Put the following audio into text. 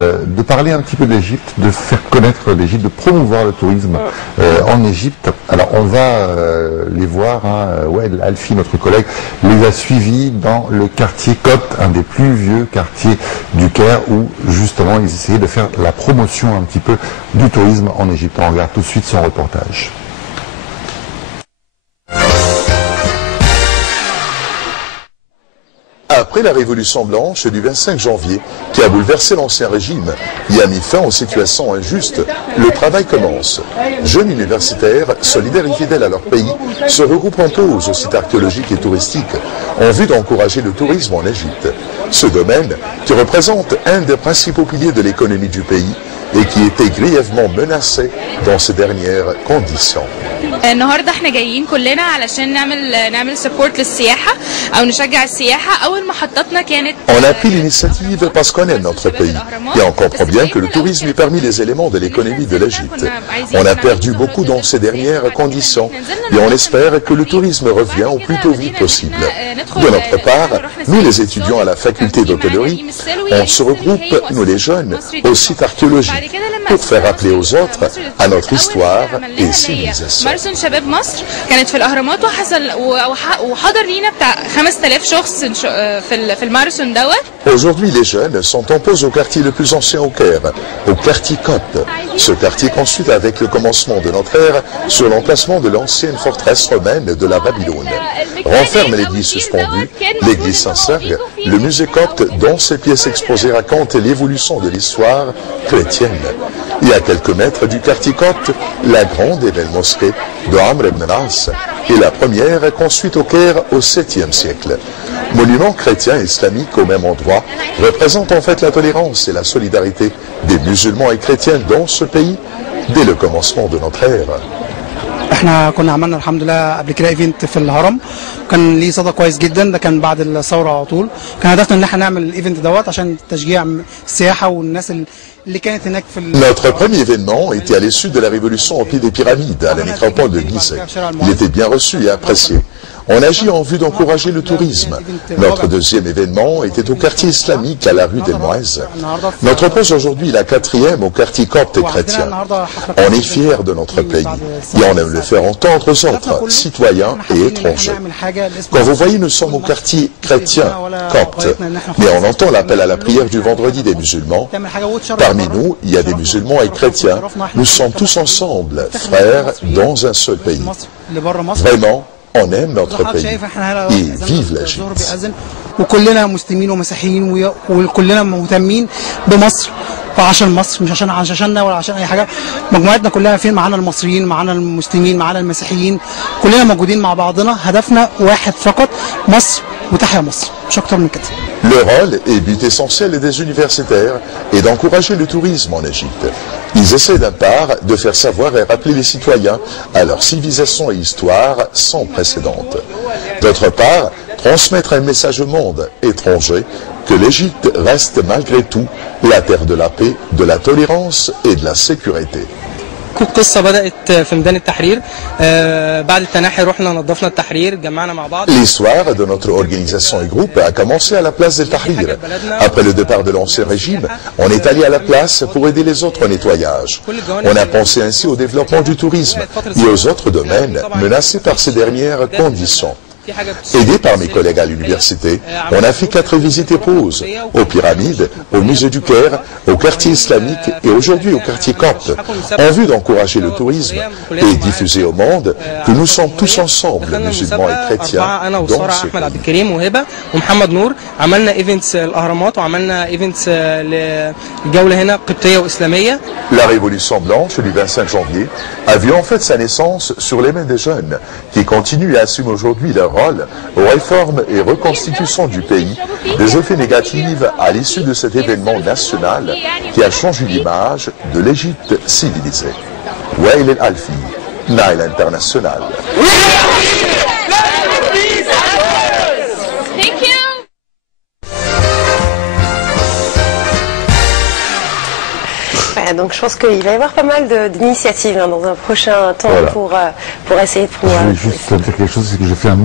De parler un petit peu de l'Égypte, de faire connaître l'Égypte, de promouvoir le tourisme en Égypte. Alors on va les voir, Wael Alfi, notre collègue, les a suivis dans le quartier Copte, un des plus vieux quartiers du Caire, où justement ils essayaient de faire la promotion un petit peu du tourisme en Égypte. On regarde tout de suite son reportage. Après la Révolution blanche du 25 janvier, qui a bouleversé l'Ancien Régime et a mis fin aux situations injustes, le travail commence. Jeunes universitaires, solidaires et fidèles à leur pays, se regroupent en pause au site archéologique et touristique en vue d'encourager le tourisme en Égypte. Ce domaine, qui représente un des principaux piliers de l'économie du pays et qui était grièvement menacé dans ces dernières conditions. النهارده احنا جايين كلنا علشان نعمل سبورت للسياحه او نشجع السياحه. اول محطتنا كانت On a pris l'initiative parce qu'on aime notre pays et on comprend bien que le tourisme est parmi les éléments de l'économie de l'Égypte. On a perdu beaucoup dans ces dernières conditions et on espère que le tourisme revient au plus tôt vite possible. De notre part, nous les étudiants à la faculté d'hôtellerie, on se regroupe, nous les jeunes, au site archéologique pour faire rappeler aux autres à notre histoire et civilisation. شباب مصر كانت في الأهرامات وحضر لينا بتاع 5000 شخص في الماراثون دوت. Aujourd'hui, les jeunes sont en pause au quartier le plus ancien au Caire, au quartier Copte. Ce quartier construit avec le commencement de notre ère sur l'emplacement de l'ancienne forteresse romaine de la Babylone. Renferme l'église suspendue, l'église Saint-Sergue, le musée Copte dont ses pièces exposées racontent l'évolution de l'histoire chrétienne. Et à quelques mètres du quartier Copte, la grande et belle mosquée de Amr ibn al-As est la première construite au Caire au 7e siècle. Monument chrétien et islamique au même endroit, représente en fait la tolérance et la solidarité des musulmans et chrétiens dans ce pays dès le commencement de notre ère. احنا كنا عملنا الحمد لله قبل كده ايفنت في الهرم، كان ليه صدى كويس جدا، ده كان بعد الثوره على طول. كان هدفنا ان احنا نعمل الايفنت دوت عشان تشجيع السياحه والناس اللي كانت هناك في Notre premier événement était à l'issue de la révolution au pied des pyramides, à la nécropole de Gizeh. Il était bien reçu et apprécié. On agit en vue d'encourager le tourisme. Notre deuxième événement était au quartier islamique à la rue des Moïse. Notre pause aujourd'hui est la quatrième au quartier copte et chrétien. On est fiers de notre pays et on aime le faire entendre aux autres, citoyens et étrangers. Quand vous voyez, nous sommes au quartier chrétien copte, mais on entend l'appel à la prière du vendredi des musulmans. Parmi nous, il y a des musulmans et chrétiens. Nous sommes tous ensemble, frères, dans un seul pays. Vraiment, on aime notre pays et vive l'Égypte. وكلنا مسلمين ومسيحيين وكلنا مهتمين بمصر وعشان مصر، مش عشاننا ولا عشان اي حاجه. مجموعتنا كلها فين؟ معانا المصريين، معانا المسلمين، معانا المسيحيين، كلنا موجودين مع بعضنا. هدفنا واحد فقط، مصر وتحيا مصر، مش اكتر من كده. Le rôle et but essentiel des universitaires est d'encourager le tourisme en Égypte. Ils essaient d'un part de faire savoir et rappeler les citoyens à leur civilisation et histoire sans précédente. D'autre part, transmettre un message au monde étranger que l'Égypte reste malgré tout la terre de la paix, de la tolérance et de la sécurité. القصة بدأت في ميدان التحرير. بعد التنحي رحنا نظفنا التحرير، جمعنا مع بعض. L'histoire de notre organisation et groupe a commencé à la place del Tahrir. Après le départ de l'ancien régime, on est allé à la place pour aider les autres au nettoyage. On a pensé ainsi au développement du tourisme et aux autres domaines menacés par ces dernières conditions. Aidé par mes collègues à l'université, on a fait 4 visites et pauses, aux pyramides, au musée du Caire, au quartier islamique et aujourd'hui au quartier copte, en vue d'encourager le tourisme et diffuser au monde que nous sommes tous ensemble, musulmans et chrétiens, dans ce pays. La révolution blanche du 25 janvier a vu en fait sa naissance sur les mains des jeunes qui continuent et assument aujourd'hui leur rôle aux réformes et reconstitutions du pays, des effets négatifs à l'issue de cet événement national qui a changé l'image de l'Égypte civilisée. Wael Alfi, Nile International. Donc je pense qu'il va y avoir pas mal d'initiatives dans un prochain temps, voilà, pour essayer de promouvoir. Je vais juste dire quelque chose, c'est que je fais un